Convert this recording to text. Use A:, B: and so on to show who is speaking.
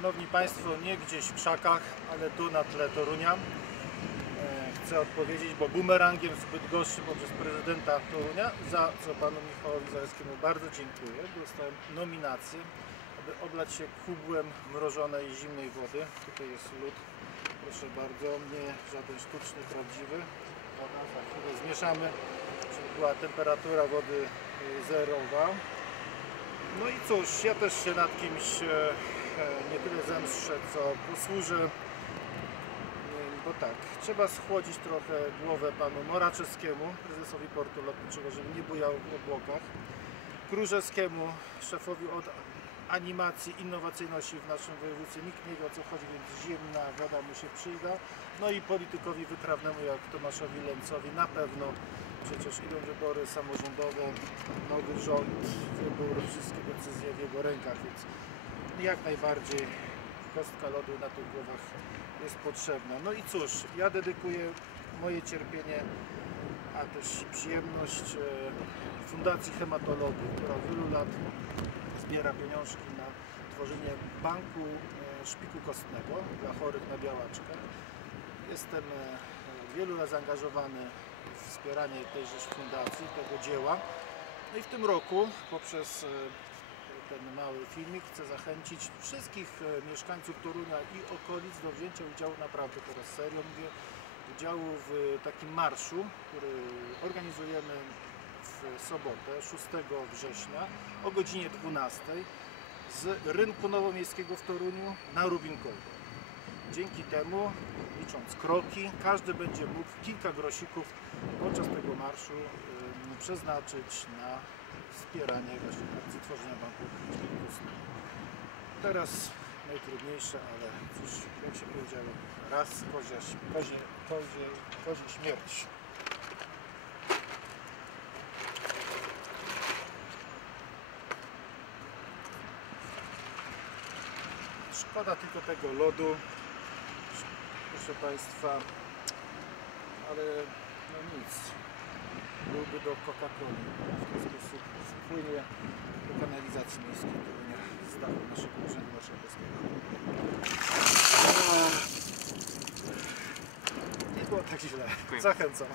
A: Szanowni Państwo, nie gdzieś w krzakach, ale tu na tle Torunia. E, Chcę odpowiedzieć, bo bumerangiem w Bydgoszczy poprzez prezydenta Torunia, za co panu Michałowi Zaleskiemu bardzo dziękuję. Dostałem nominację, aby oblać się kubłem mrożonej zimnej wody. Tutaj jest lód, proszę bardzo, nie żaden sztuczny, prawdziwy. Za zmieszamy, żeby była temperatura wody e, zerowa. No i cóż, ja też się nad kimś e, nie tyle zemszczę, co posłużę. E, Bo tak, trzeba schłodzić trochę głowę panu Moraczewskiemu, prezesowi portu lotniczego, żeby nie bujał w obłokach. Krużewskiemu, szefowi od animacji, innowacyjności w naszym województwie. Nikt nie wie o co chodzi, więc zimna woda mu się przyda. No i politykowi wytrawnemu jak Tomaszowi Lęcowi na pewno przecież idą wybory samorządowe, nowy rząd, wybór, wszystkie decyzje w jego rękach, więc jak najbardziej kostka lodu na tych głowach jest potrzebna. No i cóż, ja dedykuję moje cierpienie, a też przyjemność e, Fundacji Hematologii, która od wielu lat zbiera pieniążki na tworzenie banku e, szpiku kostnego dla chorych na białaczkę. Jestem e, wielu lat zaangażowany w wspieranie tejże fundacji, tego dzieła. No i w tym roku poprzez ten mały filmik. Chcę zachęcić wszystkich e, mieszkańców Torunia i okolic do wzięcia udziału, naprawdę teraz serio mówię, udziału w takim marszu, który organizujemy w sobotę 6 września o godzinie 12 z rynku nowomiejskiego w Toruniu na Rubinkowie. Dzięki temu, licząc kroki, każdy będzie mógł kilka grosików podczas tego marszu przeznaczyć na wspieranie właśnie akcji tworzenia banku Szpilkowskiego. Teraz najtrudniejsze, ale cóż, jak się powiedziało, raz kozia, kozie, kozie, kozie śmierć. Szkoda tylko tego lodu, proszę Państwa, ale no nic, byłby do Coca-Coli. W ten sposób wpłynie do kanalizacji miejskiej Torunia z dachu naszego Urzędu Marszałkowskiego. Nie było tak źle. Zachęcam.